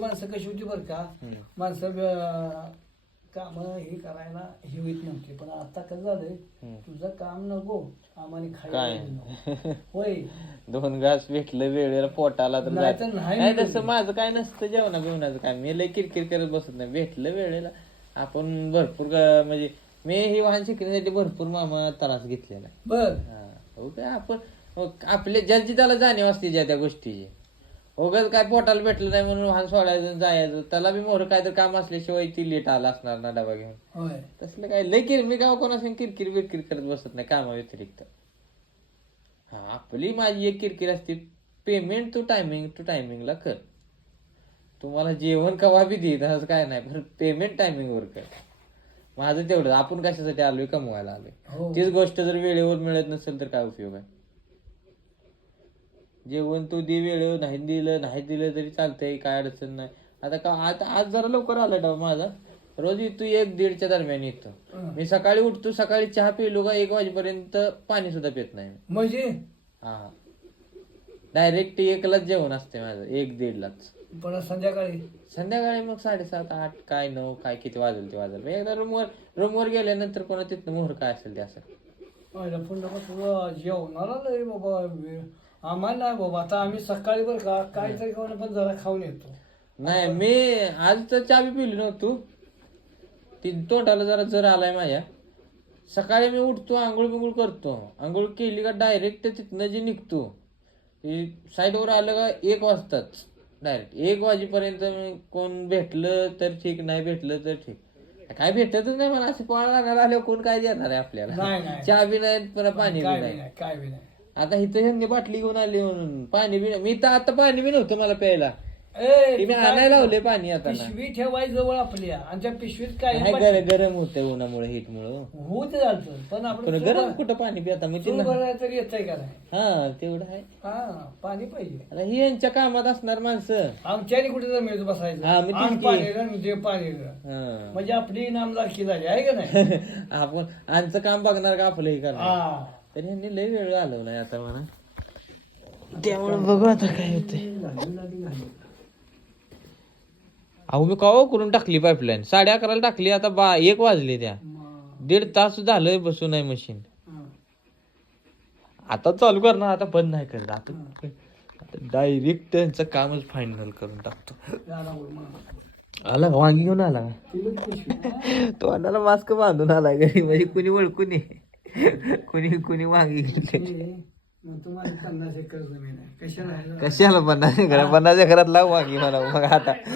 माणसं कशी होती बरं का, माणसं काम हे करायला हे होत नव्हते. पण आता कसं झालंय, तुझं काम नको आम्हाला काय खायला होय. 2 घास भेटलं वेळेला पोटाला तर नाही तर जात. नाही नाही मिळत. तसं माझं काय नसतं जेवणा बिवणाचं काय. मी लय किरकिर करत बसत नाही. भेटलं वेळेला आपण भरपूर म्हणजे मी ही वाहन शिकण्यासाठी भरपूर मामा त्रास घेतलेला आहे. बर हो काय आपण आपल्या ज्याची त्याला जाणीव असते ज्या त्या गोष्टीची. उगाच काय पोटाला भेटलं नाही म्हणून वाहन सोडायचं जायचं. त्याला बी मोर काय तर काम असल्याशिवाय ती लेट आला असणार ना डबा घेऊन. होय. तसलं काय लय मी गाव कोणाशी किरकिर बिरकिर करत बसत नाही कामा व्यतिरिक्त. हा आपली माझी एक किरकिर असते, पेमेंट तू टायमिंगला कर. तुम्हाला जेवण कवा बी देत असं काय नाही, पण पेमेंट टायमिंगवर कर. माझं तेवढं. आपण कशासाठी आलोय, कमवायला आलोय. हो. तीच गोष्ट जर वेळेवर मिळत नसेल तर काय उपयोग आहे. जेवण तू दे वेळेवर, नाही दिलं तरी चालतंय, काय अडचण नाही. आता का आज जरा लवकर आला डबा माझा. रोज येतो 1-1:30च्या दरम्यान येतो. मी सकाळी उठतो, सकाळी चहा पिलो का 1 वाजेपर्यंत पाणी सुद्धा पित नाही. म्हणजे हा डायरेक्ट 1लाच जेवण असते माझं, 1-1:30लाच. पण संध्याकाळी मग 7:30-8 काय 9 काय किती वाजल ते वाजल. एकदा रूमवर गेल्यानंतर कोणा तिथनं मोहर काय असेल ते असेल. पण तुला जेवणाला लय बाबा वेळ आम्हाला नाही बाबा. आता आम्ही सकाळी बरं का काहीतरी खाऊन पण जरा खाऊन येतो. नाही मी आज तर चहा बी पिली नव्हतो. ती तोंडाला जरा जर आलाय माझ्या. सकाळी मी उठतो, आंघोळ बिंघोळ करतो. आंघोळ केली का डायरेक्ट तिथनं जे निघतो साईडवर आलं का 1 वाजताच डायरेक्ट 1 वाजेपर्यंत. कोण भेटलं तर ठीक, नाही भेटलं तर ठीक. काय भेटतच नाही मला. असं पळा लागणार आल्यावर कोण काय देणार आहे आपल्याला. चहा बी नाही, पुन्हा पाणी बी नाही. काय बी नाही. आता इथं ह्यांनी बाटली घेऊन आली म्हणून पाणी बी मी तर आता पाणी बी नव्हतं मला प्यायला. मी आणायला लावले पाणी. आता पिशवी ठेवाय जवळ आपल्या आणि त्या पिशवीत काय गरम होतंय उन्हामुळे, हिटमुळं होत जातं. पण आपण गरम कुठं पाणी पी आता मी चूल भरायला तरी येतंय का नाही. हा तेवढं आहे. हा पाणी पाहिजे. आता ही यांच्या कामात असणार माणसं. आमच्याने कुठे जमेल बसायचं. हा, मी तेच की. पाणी हा. म्हणजे आपली नामदारकी झाली आहे का नाही. आपण आमचं काम बघणार का आपलं हे करणार. हा तरी ह्यांनी लय वेळ घालवलाय आता म्हणा. त्यामुळे बघू आता काय होतंय. अहो मी कवा करून टाकली पाईपलाईन. 11:30ला टाकली. आता 1 वाजले. त्या 1.5 तास झालंय बसून आहे मशीन. आता चालू करणार, आता बंद नाही करत. आता डायरेक्ट त्यांचं कामच फायनल करून टाकतो. आला वांगी घेऊन आला. तोंडाला मास्क बांधून आला घरी. म्हणजे कुणी ओळखून कुणी वांगी घेतले. तुम्हाला 50 एकर जमीन आहे. कशाला 50 एकर 50 एकरात लाव वांगी मला. मग आता